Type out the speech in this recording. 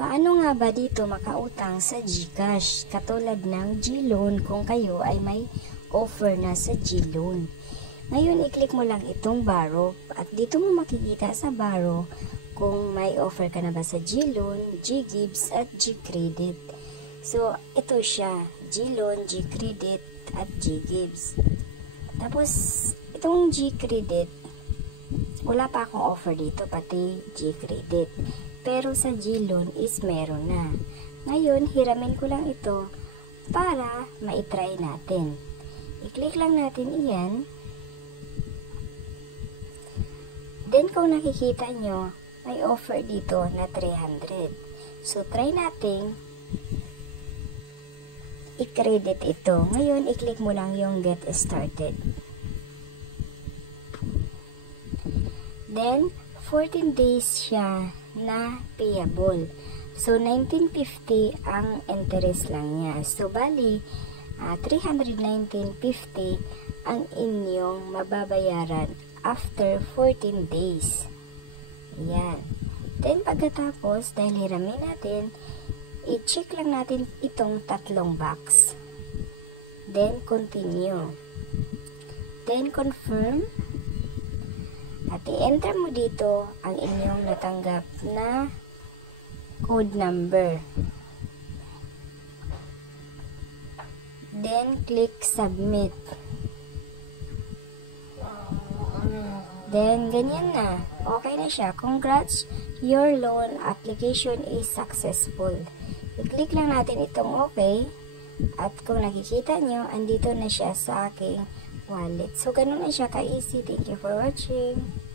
Paano nga ba dito makautang sa GCash? Katulad ng GLoan kung kayo ay may offer na sa GLoan. Ngayon, i-click mo lang itong borrow at dito mo makikita sa borrow kung may offer ka na ba sa GLoan, GGives at GCredit. So, ito siya, GLoan, GCredit at GGives. Tapos, itong GCredit, wala pa akong offer dito, pati GCredit. Pero sa GLoan is meron na. Ngayon, hiramin ko lang ito para ma-try natin. I-click lang natin iyan. Then, kung nakikita nyo, may offer dito na 300. So, try natin i-credit ito. Ngayon, i-click mo lang yung get started. Then, 14 days siya na payable. So, 1950 ang interest lang niya. So, bali, 319.50 ang inyong mababayaran after 14 days. Ayan. Then, pagkatapos, dahil hiramin natin, i-check lang natin itong tatlong box. Then, continue. Then, confirm. At i-enter mo dito ang inyong natanggap na code number. Then, click submit. Then, ganyan na. Okay na siya. Congrats! Your loan application is successful. I-click lang natin itong okay. At kung nakikita nyo, andito na siya sa aking wallet. So, ganun na siya ka-easy. Thank you for watching.